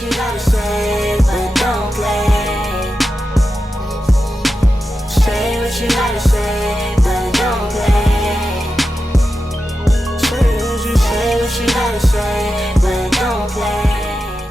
what you gotta say, but don't play. Say what you gotta say, but don't play. Say what you gotta say, but don't play.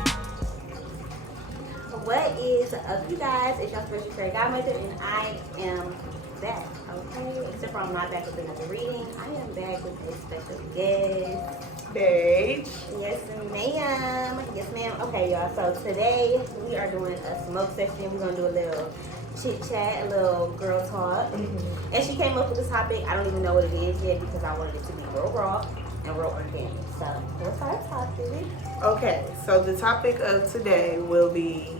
What is up, you guys? It's your special fairy godmother, and I am back, okay? Except for I'm not back with another reading. I am back with a special guest. Paige. Yes, ma'am. Yes, ma'am. Okay, y'all. So today we are doing a smoke session. We're gonna do a little chit chat, a little girl talk. Mm-hmm. And she came up with this topic. I don't even know what it is yet because I wanted it to be real raw and real organic. So what's our topic? Okay, so the topic of today will be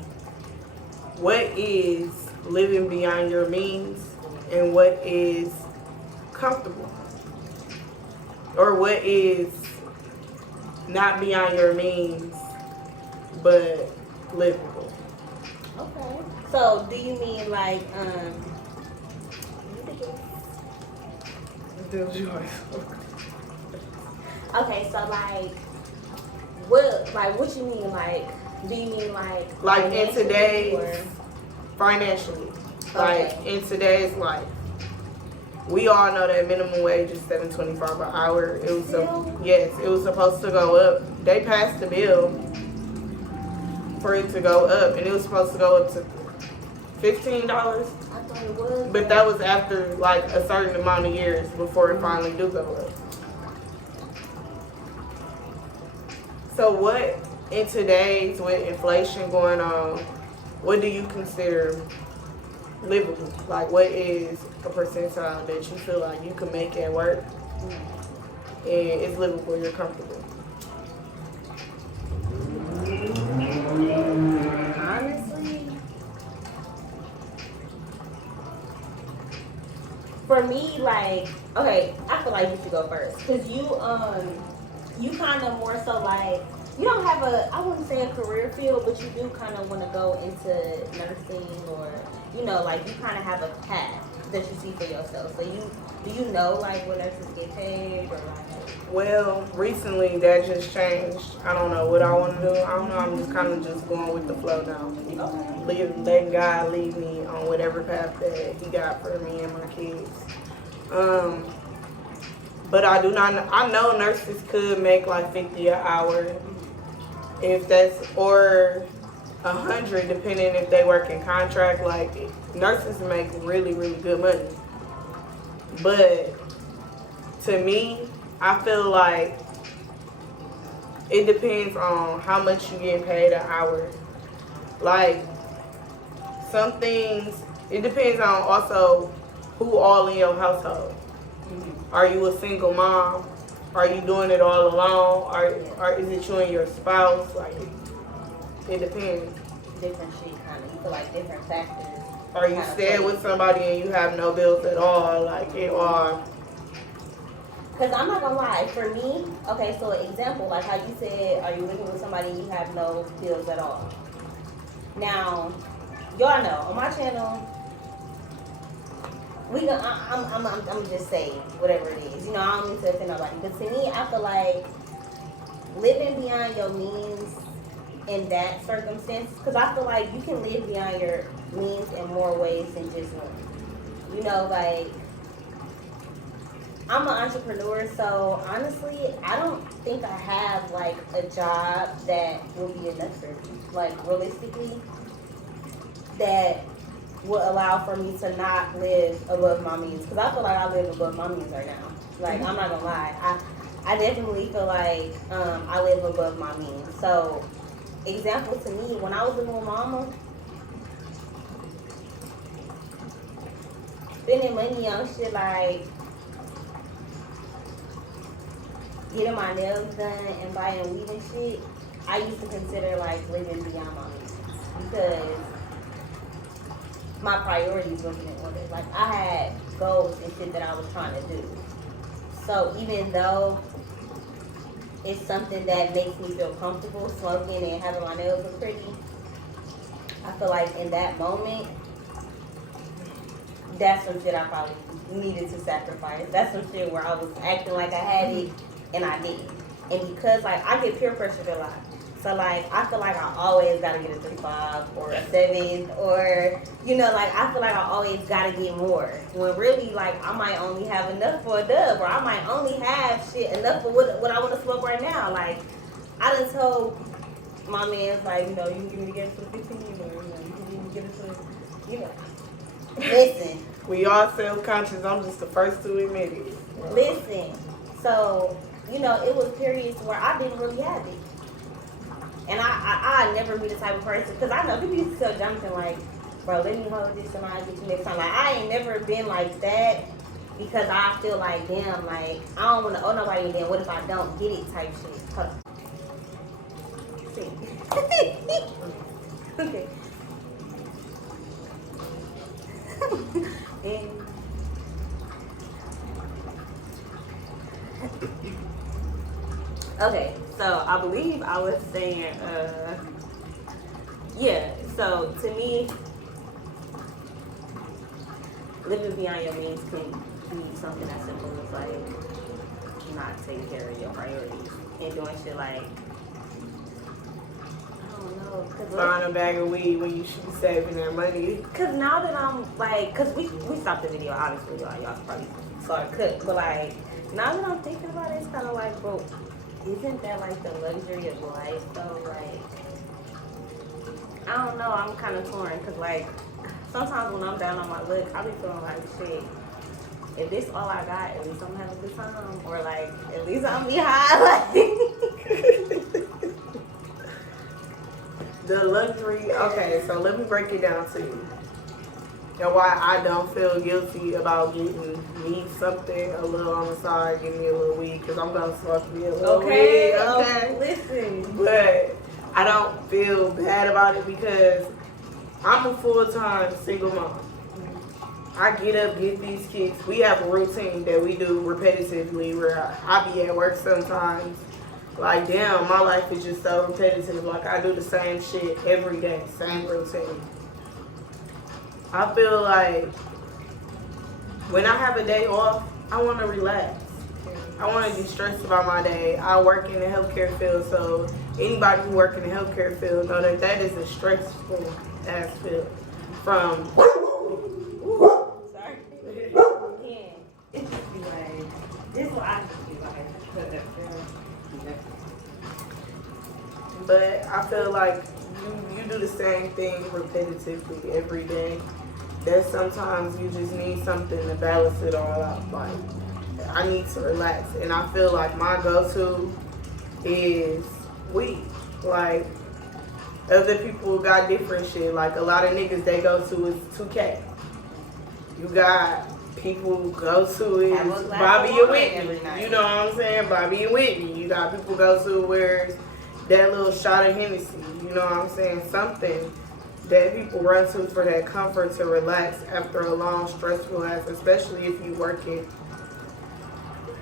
what is living beyond your means and what is comfortable, or what is not beyond your means but livable. Okay. So do you mean like okay, so what you mean do you mean like in financially today's or? financially, Okay. like in today's life, we all know that minimum wage is $7.25 per hour. It was it was supposed to go up. They passed the bill for it to go up, and it was supposed to go up to $15. I thought it was. But that was after like a certain amount of years before it finally do go up. So what in today's, with inflation going on, what do you consider livable? Like, what is a percentile that you feel like you can make at work and it's livable, you're comfortable? Honestly, for me, okay, I feel like you should go first because you kind of more so you don't have I wouldn't say a career field, but you do kind of want to go into nursing or, you kind of have a path that you see for yourself. So do you know what nurses get paid or Well, recently that just changed. I don't know what I want to do. I don't know. I'm just kind of just going with the flow now. Okay. Letting God lead me on whatever path that He got for me and my kids. But I do not. I know nurses could make like 50 an hour, if that's, or 100, depending if they work in contract. Like, nurses make really, really good money. But to me, I feel like it depends on how much you get paid an hour. Like, some things, it depends on also who all in your household. Are you a single mom? Are you doing it all alone? Or is it you and your spouse? Like, it depends. different shit kind of? You feel like different factors. Are you staying with somebody and you have no bills at all? Like, it are. Because I'm not gonna lie, for me, okay, so example, like how you said, are you living with somebody and you have no bills at all? Now, y'all know on my channel, I'm just saying whatever it is. I don't mean to offend nobody, but to me, I feel like living beyond your means in that circumstance, because I feel like you can live beyond your means in more ways than just one. I'm an entrepreneur, so honestly, I don't think I have a job that will be enough for me. Realistically, that will allow for me to not live above my means. Because I feel like I live above my means right now. I'm not gonna lie. I definitely feel like I live above my means. So, example to me, when I was living with mama, spending money on shit getting my nails done and buying weed and shit, I used to consider living beyond my means because my priorities wasn't in order. I had goals and shit that I was trying to do. So even though it's something that makes me feel comfortable, smoking and having my nails look pretty, I feel like in that moment, that's some shit I probably needed to sacrifice. That's some shit where I was acting like I had it and I didn't. And because I get peer pressured a lot. So like I feel like I always gotta get a 3.5 or a 7 or like I feel like I always gotta get more. When really like I might only have enough for a dub or I might only have shit enough for what I want to smoke right now. Like I done told my man's like, you can give me the gas for the 15 or you can give it to Listen. We all self-conscious. I'm just the first to admit it. Listen. So, it was periods where I didn't really have it. And I never be the type of person, because I know people used to tell Jonathan, like, bro, let me hold this and I'll get you next time. Like, I ain't never been like that because I feel like, damn, like, I don't want to owe nobody, and then what if I don't get it type shit. Hold on. See. Okay. And okay, so I believe I was saying, so to me, living beyond your means can be something as simple as like not taking care of your priorities and doing shit like, I don't know, buying a bag of weed when you should be saving that money. Cause now that I'm like, cause we stopped the video, obviously, y'all probably saw it cook, but like, now that I'm thinking about it, it's kind of like, bro, isn't that like the luxury of life though? Like, I don't know, I'm kind of torn, cause like, sometimes when I'm down on my luck, I be feeling like, shit, if this all I got, at least I'm having a good time, or like, at least I'm be high, like. The luxury, okay, so let me break it down to you. And why I don't feel guilty about getting me something a little on the side, give me a little weed, because I'm going to smoke me a little weed, okay? Listen. But I don't feel bad about it because I'm a full-time single mom. I get up, get these kicks. We have a routine that we do repetitively where I be at work sometimes. Like, damn, my life is just so repetitive. Like, I do the same shit every day, same routine. I feel like when I have a day off, I want to relax. I want to be stressed about my day. I work in the healthcare field, so anybody who works in the healthcare field know that that is a stressful ass field. From Sorry. Yeah. It just be like, this is what I just be like. But I feel like you do the same thing repetitively every day. That sometimes you just need something to balance it all out. Like, I need to relax. And I feel like my go-to is weed. Like, other people got different shit. Like, a lot of niggas they go to is 2K. You got people who go to is Bobby and Whitney. You know what I'm saying? Bobby and Whitney. You got people go to where's that little shot of Hennessy, you know what I'm saying? Something that people run to for that comfort to relax after a long, stressful life, especially if you working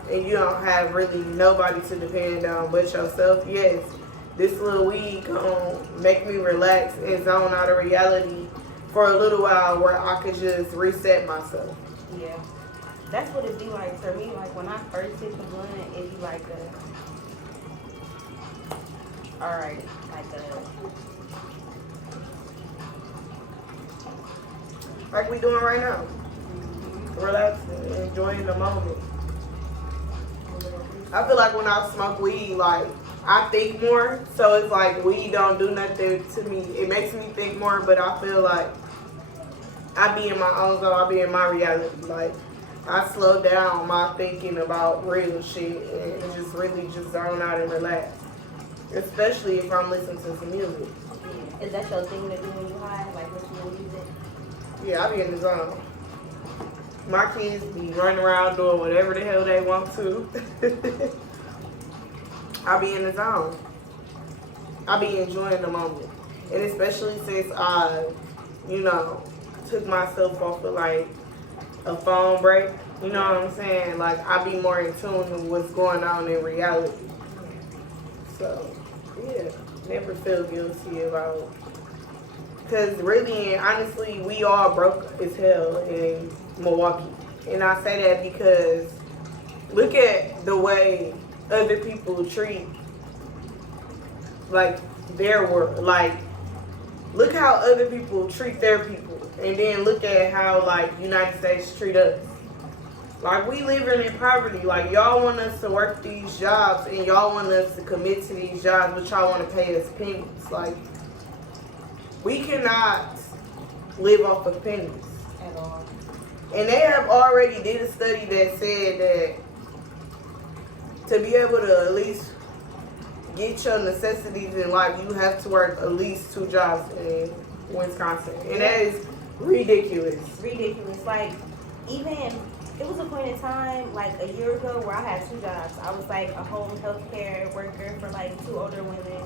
and you don't have really nobody to depend on but yourself. Yes, this little weed gonna make me relax and zone out of reality for a little while where I could just reset myself. Yeah. That's what it be like for me. Like, when I first hit the blunt, it be like alright, like we doing right now. Relaxing, enjoying the moment. I feel like when I smoke weed, like, I think more, so it's like weed don't do nothing to me. It makes me think more, but I feel like I be in my own zone, I be in my reality. Like, I slow down my thinking about real shit and just really just zone out and relax. Especially if I'm listening to some music. Is that your thing to do when you high? Like, listen to music? Yeah, I be in the zone. My kids be running around doing whatever the hell they want to. I be in the zone. I be enjoying the moment. And especially since I, took myself off of like a phone break. You know what I'm saying? Like, I be more in tune with what's going on in reality. So, yeah, never feel guilty about. Because really and honestly, we all broke as hell in Milwaukee. And I say that because look at the way other people treat like their world. Like, look how other people treat their people, and then look at how like United States treat us. Like, we living in poverty. Like, y'all want us to work these jobs, and y'all want us to commit to these jobs, but y'all want to pay us pennies. Like, we cannot live off of pennies at all. And they have already did a study that said that to be able to at least get your necessities in life, you have to work at least 2 jobs in Wisconsin. And that is ridiculous. Ridiculous. Like, even, it was a point in time, like a year ago, where I had 2 jobs. I was like a home health care worker for like 2 older women.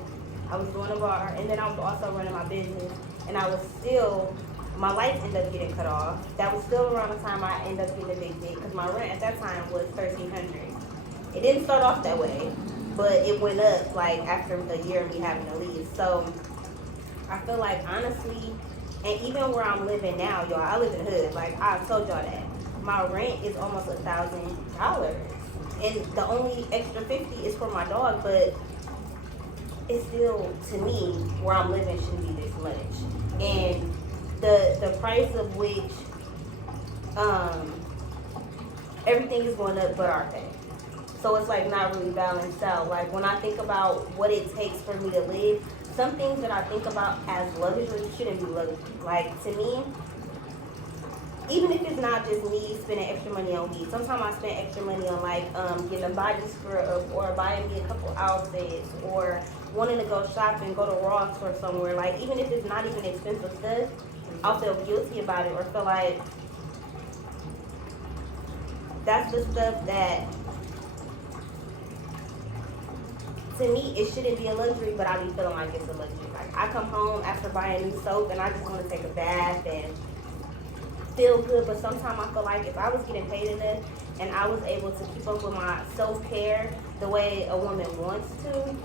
I was doing a bar, and then I was also running my business. And I was still, my lights ended up getting cut off. That was still around the time I ended up getting evicted, because my rent at that time was $1,300. It didn't start off that way, but it went up like after a year of me having to leave. So I feel like, honestly, and even where I'm living now, y'all, I live in the hood. Like, I told y'all that my rent is almost $1,000, and the only extra $50 is for my dog. But it's still, to me, where I'm living shouldn't be this much. And the price of which everything is going up but our pay. So it's like not really balanced out. Like, when I think about what it takes for me to live, some things that I think about as luxury shouldn't be luxury. Like, to me, even if it's not just me spending extra money on weed, sometimes I spend extra money on like getting a body scrub, or buying me a couple outfits, or wanting to go shopping, go to Ross or somewhere. Like, even if it's not even expensive stuff, I'll feel guilty about it, or feel like that's the stuff that, to me, it shouldn't be a luxury, but I be feeling like it's a luxury. Like, I come home after buying new soap and I just want to take a bath and feel good, but sometimes I feel like if I was getting paid enough and I was able to keep up with my self-care the way a woman wants to,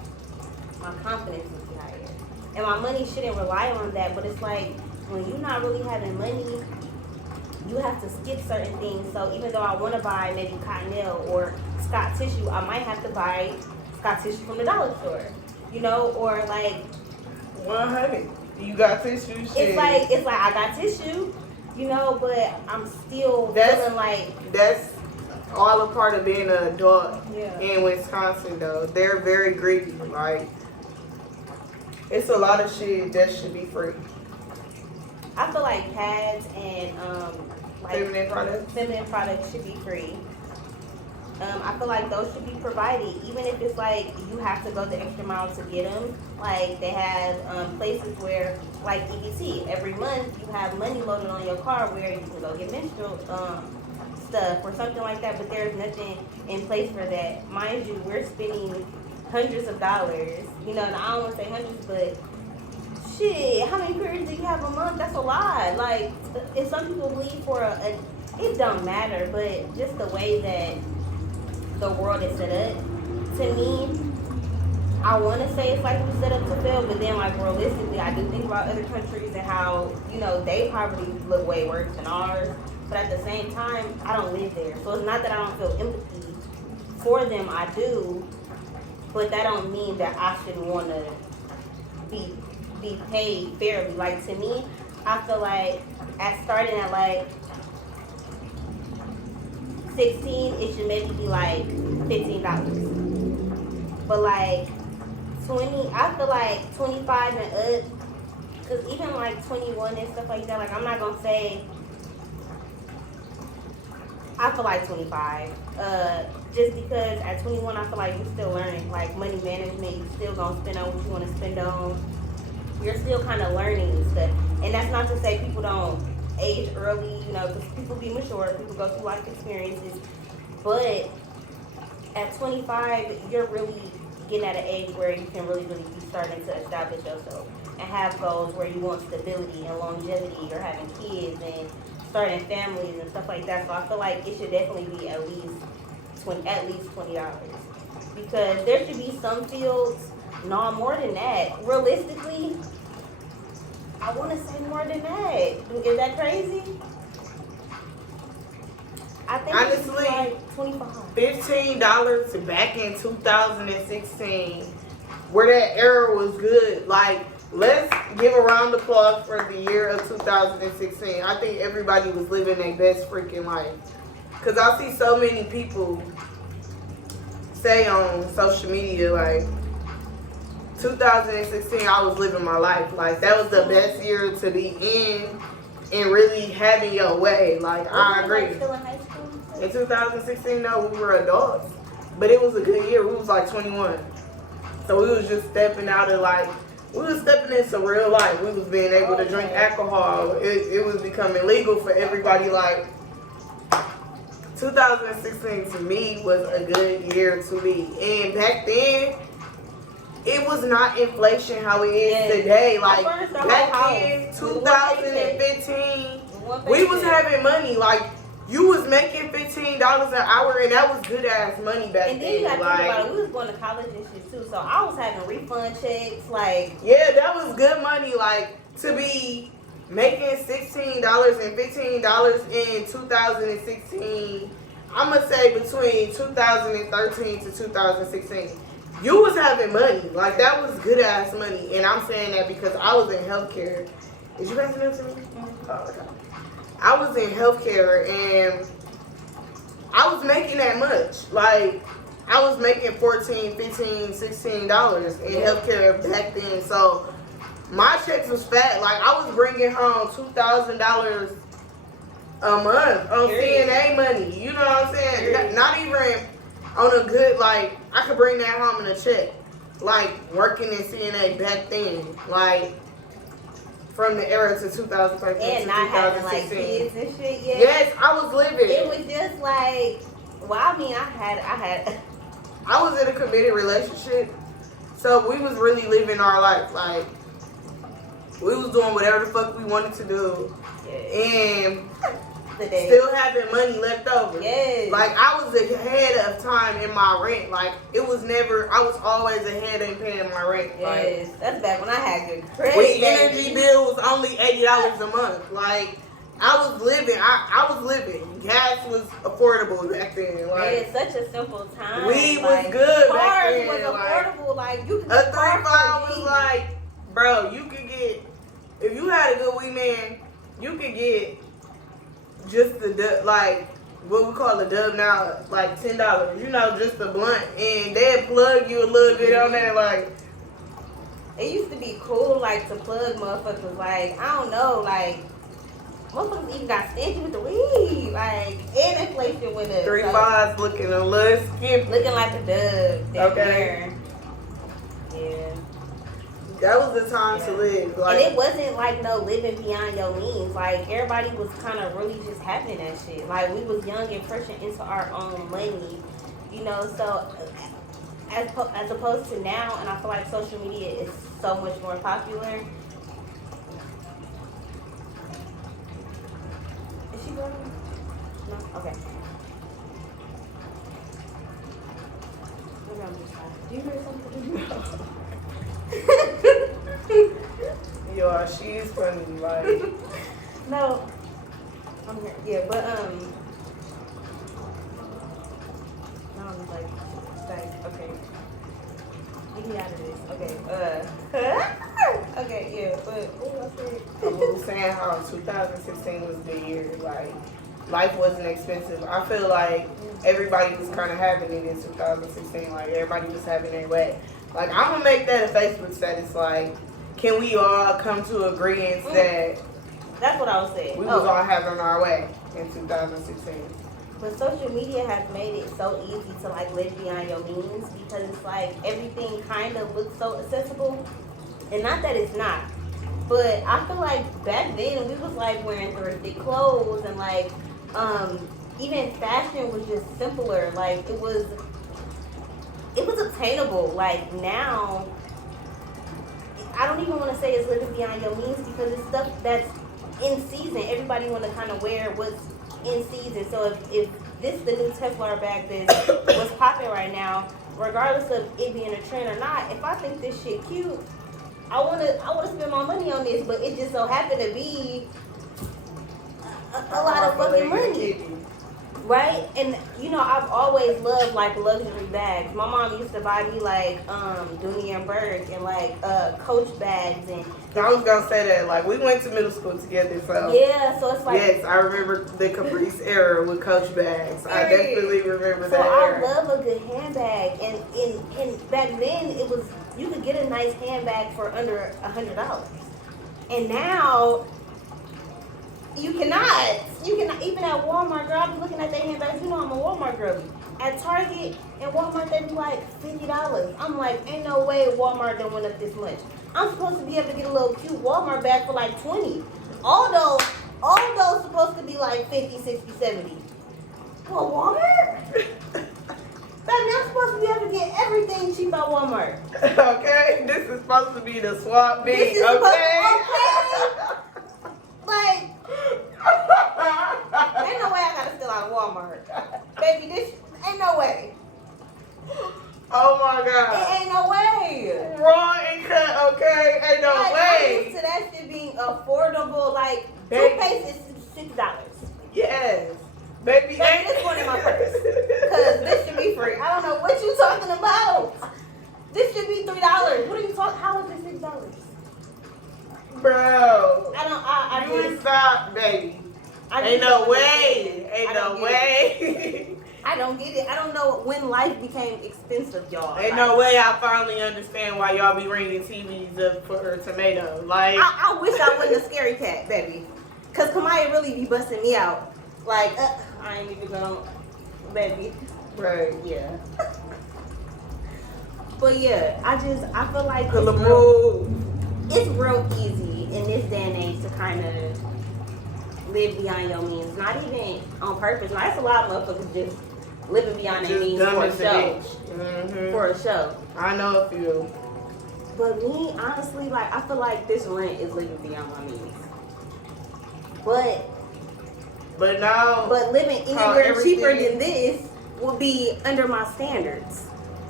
my confidence would be higher. And my money shouldn't rely on that, but it's like, when you're not really having money, you have to skip certain things. So even though I want to buy maybe Cottonelle or Scott tissue, I might have to buy Scott tissue from the dollar store, you know, or like 100. You got tissue. Shit. It's like I got tissue, you know, but I'm still feeling like that's all a part of being an adult Yeah. in Wisconsin. Though they're very greedy. Like, it's a lot of shit that should be free. I feel like pads and like Feminine products should be free. I feel like those should be provided, even if it's like you have to go the extra mile to get them. Like, they have places where, like EBT, every month you have money loaded on your car where you can go get menstrual stuff or something like that. But there's nothing in place for that. Mind you, we're spending hundreds of dollars. You know, and I don't want to say hundreds, but shit, how many periods do you have a month? That's a lot. Like, if some people bleed for it don't matter, but just the way that the world is set up, to me, I want to say it's like we set up to fail, but then, like, realistically, I do think about other countries and how, you know, they poverty look way worse than ours. But at the same time, I don't live there, so it's not that I don't feel empathy for them. I do, but that don't mean that I shouldn't want to be paid fairly. Like, to me, I feel like starting at like 16, it should maybe be like $15. But like 20, I feel like 25 and up, because even like 21 and stuff like that, like, I'm not gonna say, I feel like 25. Just because at 21, I feel like you're still learning, like, money management. You still gonna spend on what you want to spend on. You're still kind of learning and stuff. And that's not to say people don't age early, you know, because people be mature, people go through life experiences. But at 25, you're really getting at an age where you can really be starting to establish yourself and have goals where you want stability and longevity. You're having kids and starting families and stuff like that. So I feel like it should definitely be at least $20, because there should be some fields, no, more than that. Realistically, I want to say more than that. Is that crazy? I think honestly, it's like $25. $15 back in 2016 where that era was good. Like, let's give a round of applause for the year of 2016. I think everybody was living their best freaking life. Because I see so many people say on social media, like, 2016, I was living my life. Like, that was the best year to be in and really having your way. Like, I agree. Still in high school? In 2016, no, we were adults. But it was a good year. We was like 21. So we was just stepping out of like, we was stepping into real life. We was being able to drink alcohol. It was becoming legal for everybody. Like, 2016 to me was a good year to be. And back then, it was not inflation how it is today. Like, back then, 2015, we was having money. Like, you was making $15 an hour, and that was good ass money back and then. then. You gotta Like, think about it. We was going to college and shit too, so I was having refund checks. Like, yeah, that was good money. Like, to be making $16 and $15 in 2016, I'm gonna say between 2013 to 2016, you was having money. Like, that was good ass money, and I'm saying that because I was in healthcare. Is you passing up to me? Oh, okay. I was in healthcare and I was making that much. Like, I was making $14, $15, $16 in healthcare back then. So my checks was fat. Like, I was bringing home $2,000 a month on CNA money. You know what I'm saying? Not even on a good, like, I could bring that home in a check. Like, working in CNA back then. Like, from the era to 2013 and to not having 2016. like kids and shit yet. Yes, I was living. It was just like, well, I mean, I had. I was in a committed relationship, so we was really living our life. Like, we was doing whatever the fuck we wanted to do, and still having money left over. Yes. Like, I was ahead of time in my rent. Like, it was never. I was always ahead in paying my rent. Yes, like, that's back when I had good credit. when energy bill was only $80 a month. Like, I was living. I was living. Gas was affordable back then. Like, it's such a simple time. weed like, was good back cars then. was affordable. Like, you could A 3.5 was like, bro, you could get, if you had a good weed man, you could get just the dub, like what we call a dub now, like $10. You know, just a blunt, and they'd plug you a little bit on there. Like, it used to be cool, like, to plug motherfuckers. Like, I don't know, like, motherfuckers even got stingy with the weed. Like, and inflation went up. 3.5s looking a little skimpy. Looking like a dub. Okay. Yeah. That was the time to live. Like, and it wasn't like no living beyond your means. Like, everybody was kind of really just having that shit. Like, we was young and fresh and into our own money, you know. So as opposed to now, and I feel like social media is so much more popular. Is she going? No. Okay. Maybe I'm just like, do you hear something? yo, she's funny. Like, No. I'm here. Yeah, but no, I'm like, okay. Get me out of this. Okay. Okay. Yeah, but what was I saying? I was saying how 2016 was the year. Like, life wasn't expensive. I feel like everybody was kind of having it in 2016. Like, everybody was having their way. Like, I'm gonna make that a Facebook status. Like, can we all come to agreement that That's what I was saying. we was all having our way in 2016? But social media has made it so easy to like live beyond your means because it's like everything kind of looks so accessible. And not that it's not. But I feel like back then we was like wearing thrifted clothes and like even fashion was just simpler. Like it was attainable. Like now I don't even want to say it's living beyond your means because it's stuff that's in season. Everybody want to kind of wear what's in season. So if this is the new Teflon bag that's what's popping right now, regardless of it being a trend or not, if I think this shit cute, I wanna spend my money on this. But it just so happened to be a lot of fucking money. Right? And you know, I've always loved like luxury bags. My mom used to buy me like Dooney and Burke and like Coach bags and I was gonna say that, like, we went to middle school together, so yeah, so it's like yes, I remember the Caprice era with Coach bags. I Period. definitely remember so that I era. love a good handbag and back then it was you could get a nice handbag for under $100. And now you cannot. You cannot. Even at Walmart, girl, I be looking at their handbags. You know I'm a Walmart girl. At Target and Walmart, they be like $50. I'm like, ain't no way Walmart done went up this much. I'm supposed to be able to get a little cute Walmart bag for like 20. All those supposed to be like 50, 60, 70. Well, Walmart? Baby, I'm supposed to be able to get everything cheap at Walmart. Okay, this is supposed to be the swap meet. This is Okay. okay. Like, ain't no way I gotta steal out of Walmart. Baby, this ain't no way. Oh my It God. ain't no way. Raw and cut. Okay, ain't no Like, I'm way. used to that shit being affordable. Like, Baby. toothpaste is $6. Yes, baby. Baby, this one in my purse. Cause this should be free. I don't know what you talking about. This should be $3. What are you talking? How is it $6? Bro, I you just stop, baby. I Ain't just no don't way. understand it. Ain't I no don't get it. way. I don't get it. I don't know when life became expensive, y'all. Ain't no way I finally understand why y'all be ringing TVs up for tomato. Like, I wish I wasn't a scary cat, baby. Cause Kamaya really be busting me out. Like, I ain't even gonna, baby. right. Yeah. But yeah, I feel like Pull a move. it's real easy in this day and age to kind of live beyond your means. Not even on purpose. Now, there's a lot of motherfuckers just living beyond their Just means dumb for a as a show. bitch. Mhm. For a show. I know a few. But me, honestly, like, I feel like this rent is living beyond my means. But now, But living How anywhere cheaper everything- than this would be under my standards.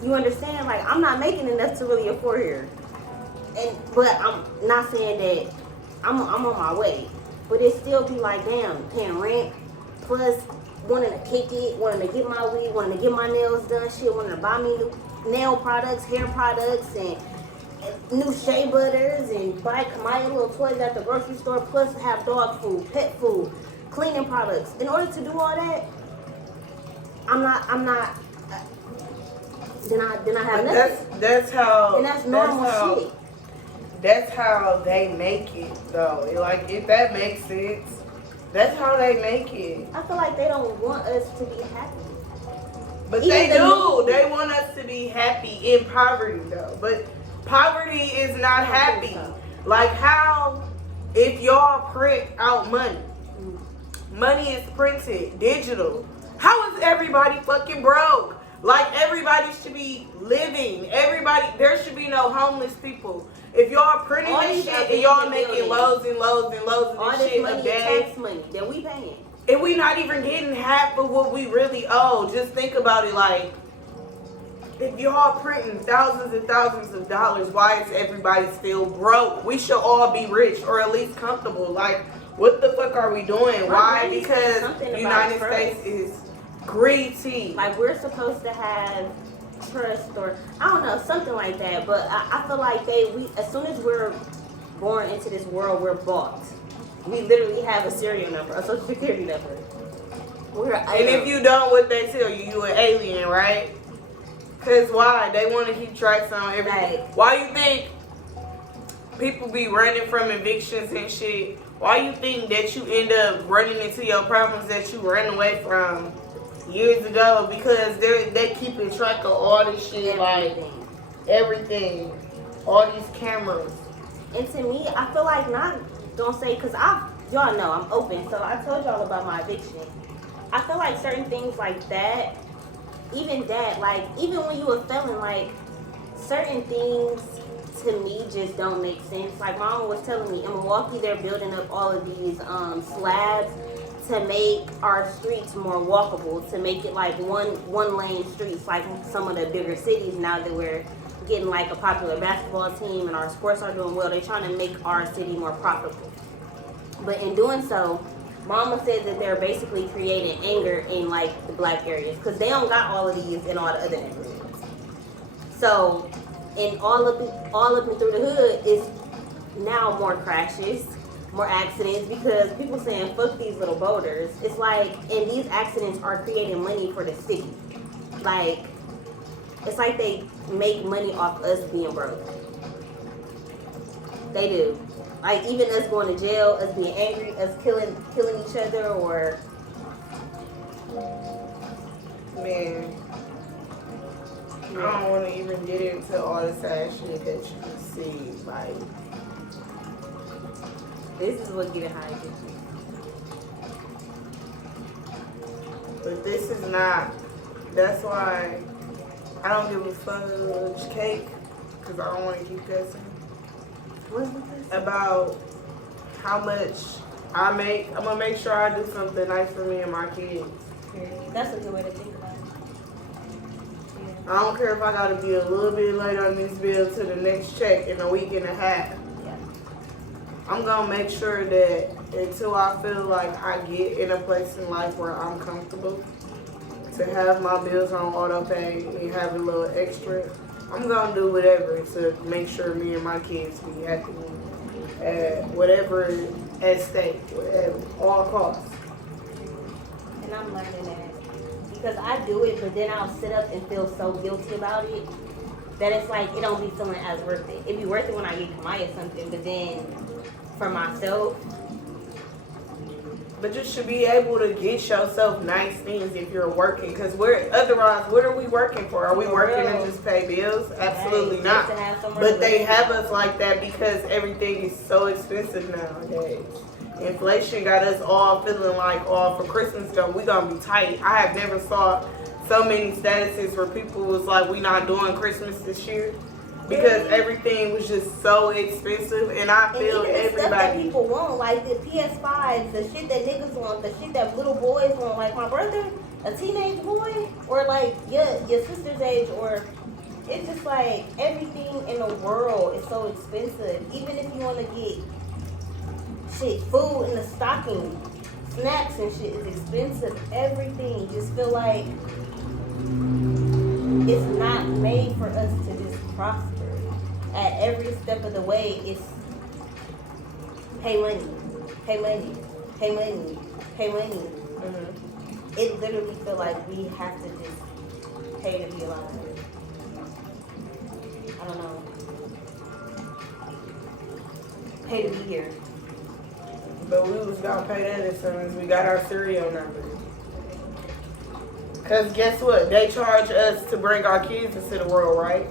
You understand? Like, I'm not making enough to really afford here. But I'm not saying that I'm on my way. But it still be like, damn, paying rent, plus wanting to kick it, wanting to get my weed, wanting to get my nails done, shit, wanting to buy me new nail products, hair products, and new shea butters, and buy Kamaya little toys at the grocery store, plus have dog food, pet food, cleaning products. In order to do all that, I'm not. Then I have nothing. that's how. And that's normal shit. That's how they make it, though. Like, if that makes sense, that's how they make it. I feel like they don't want us to be happy. But Even they the do. movie. They want us to be happy in poverty, though. But poverty is not I don't think happy. so. Like, how, if y'all print out money, money is printed, digital. How is everybody fucking broke? Like, everybody should be living. There should be no homeless people. If y'all printing All this these shit and y'all abandoned making buildings. loads and loads and loads of All this this shit a money is day, tax money that we paying. and we not even getting half of what we really owe. Just think about it, like, if y'all printing thousands and thousands of dollars, why is everybody still broke? We should all be rich or at least comfortable. Like, what the fuck are we doing? Why? really Because saying something the about United trust. States is greedy. Like, we're supposed to have trust, or I don't know, something like that. But I feel like we as soon as we're born into this world, we're bought. We literally have a serial number, a social security number. And if you don't, what they tell you, you an alien, right? Cause why? They want to keep tracks on everything. Right. Why you think people be running from evictions and shit? Why you think that you end up running into your problems that you ran away from years ago? Because they keeping track of all this shit, like everything, all these cameras. And to me, I feel like don't say, because y'all know I'm open, so I told y'all about my eviction. I feel like certain things like that, even when you a felon, like, certain things to me just don't make sense. Like, Mama was telling me, in Milwaukee, they're building up all of these slabs to make our streets more walkable, to make it like one lane streets, like some of the bigger cities. Now that we're getting like a popular basketball team and our sports are doing well, they're trying to make our city more profitable. But in doing so, Mama said that they're basically creating anger in like the black areas because they don't got all of these in all the other neighborhoods. So, in all up and through the hood is now more crashes, more accidents because people saying fuck these little boaters. It's like, and these accidents are creating money for the city. Like, it's like they make money off us being broke. They do. Like, even us going to jail, us being angry, us killing each other, or Man, I don't want to even get into all the sad shit that you can see. Like, this is what getting high gets you. but this is not. That's why I don't give a fudge cake because I don't want to keep guessing What's with this? about how much I make. I'm gonna make sure I do something nice for me and my kids. That's a good way to think about it. I don't care if I gotta be a little bit late on this bill to the next check in a week and a half. Yeah. I'm gonna make sure that until I feel like I get in a place in life where I'm comfortable to have my bills on auto pay and have a little extra, I'm gonna do whatever to make sure me and my kids be happy at whatever at stake, at all costs. And I'm learning that because I do it, but then I'll sit up and feel so guilty about it that it's like it don't be feeling as worth it. It'd be worth it when I get Kamaya something, but then for myself, But you should be able to get yourself nice things if you're working, because otherwise, what are we working for? Are we For working real. to just pay bills? Absolutely hey, not. just to have somewhere But to they live. have us like that because everything is so expensive nowadays. Inflation got us all feeling like, for Christmas, we gonna be tight. I have never saw so many statuses where people was like, we not doing Christmas this year because everything was just so expensive, and I And feel even the stuff that everybody. people want, like the PS5s, the shit that niggas want, the shit that little boys want, like my brother, a teenage boy, or like your sister's age, or it's just like everything in the world is so expensive. Even if you want to get shit, food in the stocking, snacks and shit is expensive. Everything just feel like it's not made for us to just prosper. At every step of the way, it's pay money, pay money, pay money, pay money. Mhm. It literally feel like we have to just pay to be alive. I don't know. Pay to be here. But we was gonna pay that as soon as we got our serial number. Cause guess what? They charge us to bring our kids into the world, right?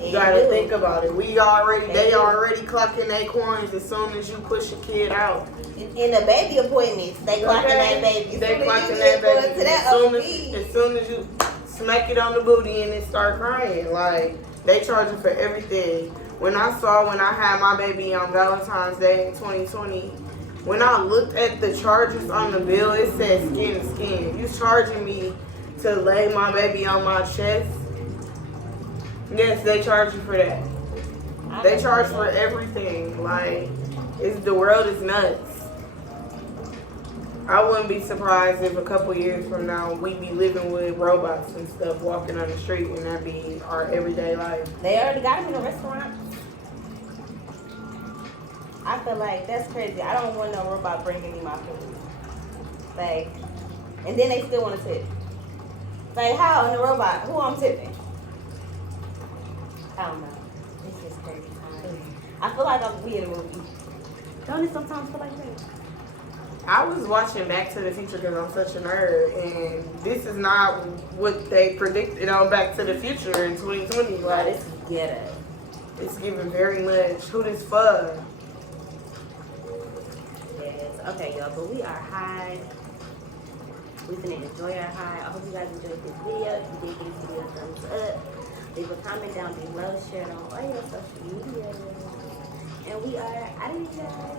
You gotta think about it. They already clocking their coins as soon as you push a kid out. In the baby appointments, they clocking that baby. They Soon as clocking you that get going baby. to that As soon as you smack it on the booty and it start crying, like they charge you for everything. When I had my baby on Valentine's Day in 2020, when I looked at the charges on the bill, it said skin to skin. You charging me to lay my baby on my chest? Yes, they charge you for that. They charge for everything. Like, the world is nuts. I wouldn't be surprised if a couple years from now we be living with robots and stuff walking on the street, and that be our everyday life. They already got them in a restaurant. I feel like that's crazy. I don't want no robot bringing me my food. Like, and then they still want to tip. Like, how in the robot? Who I'm tipping? I don't know. It's just crazy times. I feel like we in a movie. Don't it sometimes feel like that? I was watching Back to the Future because I'm such a nerd, and this is not what they predicted on Back to the Future in 2020. Bro, Like, this is ghetto. it's giving very much. Who this for? Yes. Okay, y'all, but we are high. We're gonna enjoy our high. I hope you guys enjoyed this video. If you did, give this video a thumbs up. Leave a comment down below. Share it on all your social media. And we are out of here, guys.